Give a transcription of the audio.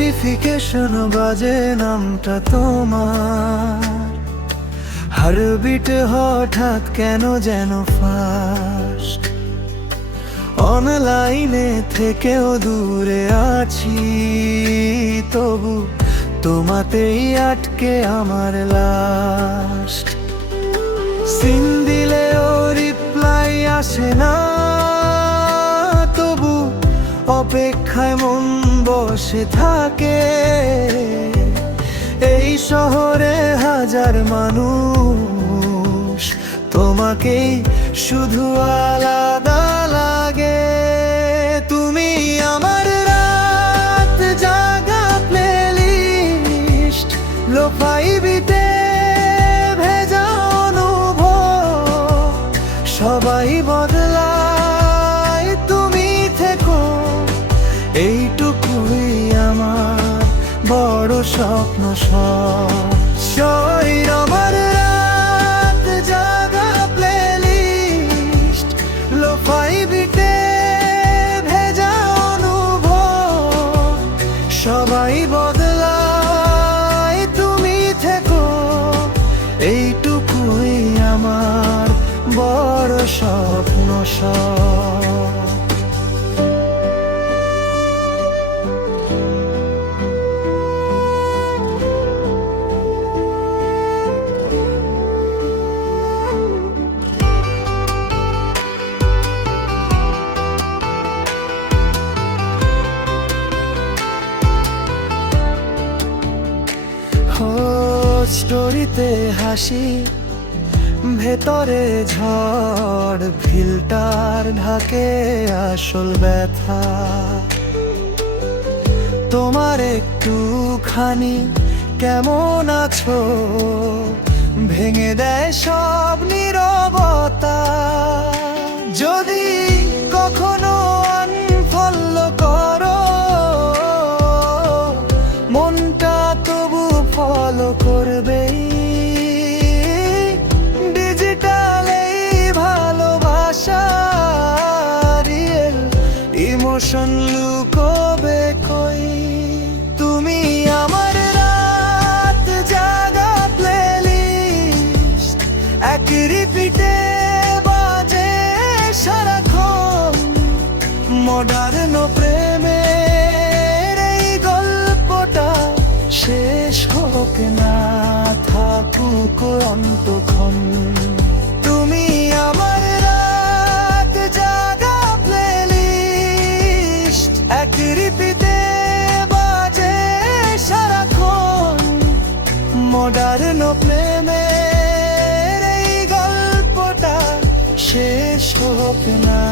Notification বাজে নামটা তোমার, হার্টবিট হঠাৎ কেন যেন ফাস্ট। অনলাইনে থেকেও দূরে আছি, তবু তোমাতেই আটকে আমার লাস্ট। সিন দিলেও রিপ্লাই আসে না, তবু অপেক্ষায় মন বসে থাকে। এই শহরে হাজার মানুষ, তোমাকেই শুধু আলাদা লাগে। তুমি আমার রাত জাগা প্লেলিস্ট, লোফাই বিটে ভেজা অনুভব, সবাই বদলায় তুমি থেকো, এইটুকুই আমার বড় স্বপ্ন। সই আমার রাত জাগা প্লেলিস্ট, লোফাই বিটে ভেজা অনুভব, সবাই বদলায় তুমি থেকো, এইটুকুই আমার বড় স্বপ্ন। স্টোরিতে হাসি, ভেতরে ঝড়, ফিল্টার ঢাকে আসল ব্যথা। তোমার একটুখানি কেমন আছো ভেঙে দেয় সব নীরবতা। যদি কখনো আনফলো করো, মনটা তবু ফলো করবেই। ডিজিটাল এই ভালোবাসা, রিয়েল ইমোশন লুকোবে কই। তুমি আমার রাত জাগা প্লেলিস্ট, এক রিপিটে বাজে সারাক্ষণ। মডার্ন প্রেমের এই গল্পটা শেষ হোক না থাকুক অন্তক্ষণ। তুমি আমার রাত জাগা প্লেলিস্ট, এক রিপিটে বাজে সারাক্ষণ। মডার্ন প্রেমের এই গল্পটা শেষ হোক না।